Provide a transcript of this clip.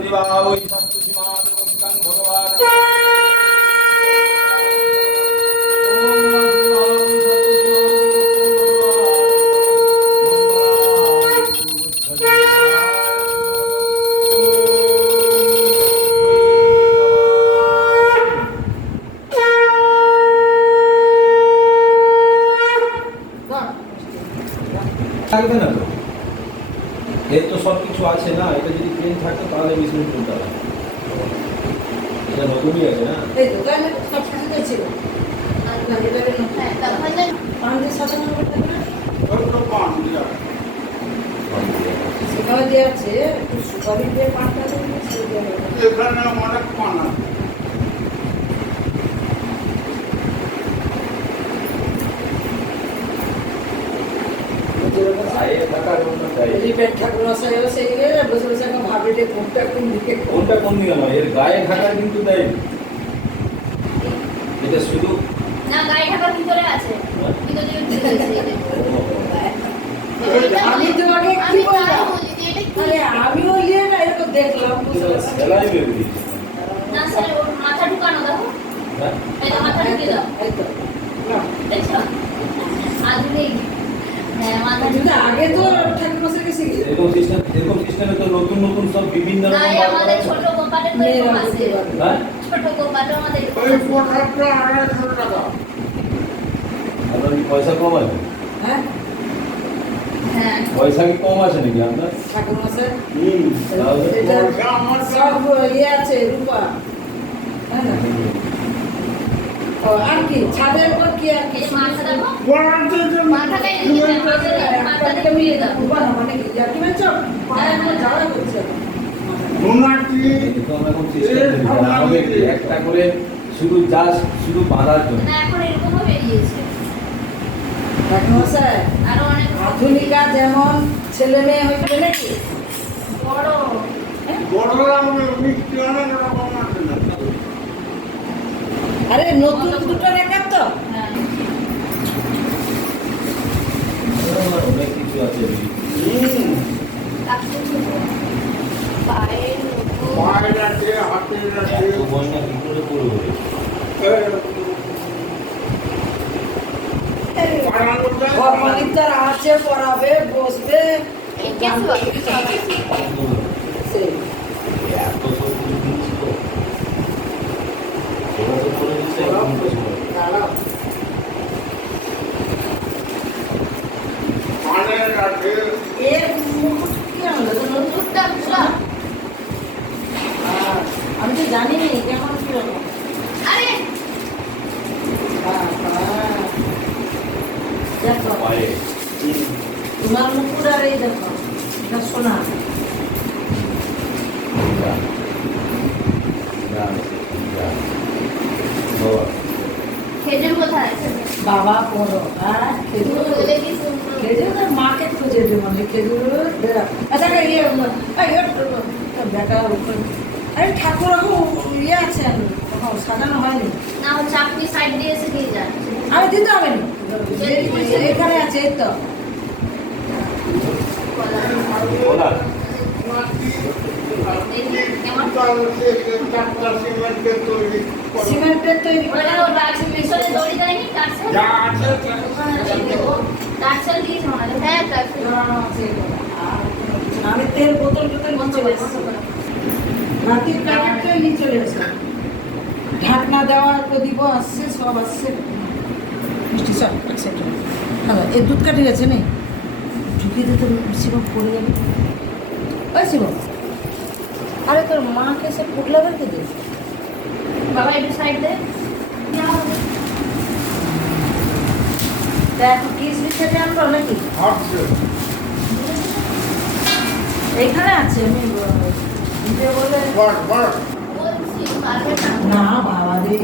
মাতৃবাহৈ সন্তোষী মাতৃভক্তাং ভগবান থাকবে না তো এর তো সব কিছু আছে না, এটা যদি প্লেন থাকতো তাহলে 20 মিনিট করতে হবে। এটা নতুনই আছে না, এই দোকানে সব কিছু ছিল আর না এবারে না হ্যাঁ তাহলে পাঁচের সাথে নম্বর থাকবে না ওই তো পাঁচ দিয়া সেখানে যে আছে সুপারি দিয়ে পাঁচটা দিয়ে সেই দেবে এখানে অনেক পানা গায়ে ঢাকার কিন্তু তাই এটা শুধু না গায়ে ঢাকার ভিতরে আছে ভিতরে আমি তোমাকে কি বললাম আরে আমিও ইয়ে না এরকম দেখলাম সেলাই বেবি না স্যার ওর মাথা ঢুকানো দাও এই তো মাথা ঢুকিয়ে দাও এই তো না দেখছো আজকে হ্যাঁ মাথা কিন্তু আগে তো ঠাকুর মশাই কে শিখি এরকম সিস্টেমে তো নতুন নতুন সব বিভিন্ন না রকম আমাদের ছোট গোপালের বই আছে হ্যাঁ ছোট গোপালও আমাদের ওই পোশাকটা 250 টাকা আপনার কি পয়সা কম আছে? হ্যাঁ হ্যাঁ পয়সা কি কম আছে নাকি আপনার? ঠাকুর মশাই তাহলে এটা আমার সব ইয়ে আছে রূপা হ্যাঁ না ও আর কি ছাদের উপর কি আর কি এই মাথা দেখো বড় মাথাটাই নিয়ে মাথাটা মিলিয়ে দাও রূপা না মানে কি আর কি মানে চপ পায়ে আমার যাওয়া করছে তো আমরা এখন চেষ্টা করি যে আমাদের একটা করে শুধু বাঁধার জন্য না এখন এরকমও বেরিয়েছে ঠাকুর মশাই আরো অনেক আধুনিকা যেমন ছেলে মেয়ে হইবে নাকি বড় আরে নতুন দুটো রেখার তো হ্যাঁ অনেক কিছু আছে কাছে পায়ের এত বয়সটা কি করে করবে? কপালিতার আছে পড়াবে বসবে সেই এত সব জিনিস তো ওরা তো করে দিচ্ছে একদম তো সময়। দাঁড়াও এর মুকুট কি আনলো তো নতুন? মুখটা বুঝলা আমি তো জানি নি কেমন কিরকম আরে দেখো পায়ে তোমার মুকুট আর এই দেখো এটা সোনা যা, যা, যা। বাবা, খেজুর কোথায় বাবা পড়ো হ্যাঁ খেজুর বলে কি সুন্দর খেজুর তার মাকে খুঁজে দেবো আমি খেজুর দেওয়া আচ্ছা ইয়ে বেটা আরে ঠাকুর ইয়ে আছে সাজানো হয়নি না ও চাপনি সাইড দিয়ে এসে দিয়ে যায় আমি দিতে হবে না এখানে আছে এই তো বলা সিমেন্টের তৈরি ওরা ও ডাক্তার পিছনে দড়ি দেয় নি ডাক্তার ডাক্তার দিয়ে শোনা হ্যাঁ ডাক্তার আমি তেল বোতল নিয়ে চলে এসেছি রাতের প্যাকেটটা নিয়ে চলে এসেছি ঢাকনা দেওয়া প্রদীপ আসছে সব আসছে মিষ্টি সব একসাথে হ্যাঁ এই দুধ কাটি গেছে নেই ঢুকিয়ে দিতে শিবম পড়ে যাবে ওই শিবম আরে তোর মাকে সে পুটলা বেরকে দে বাবা একটু সাইড দে দেখ কিস বিছাতে আনলো নাকি এইখানে আছে আমি দিতে বলে বলছি পারবে না না বাবা রে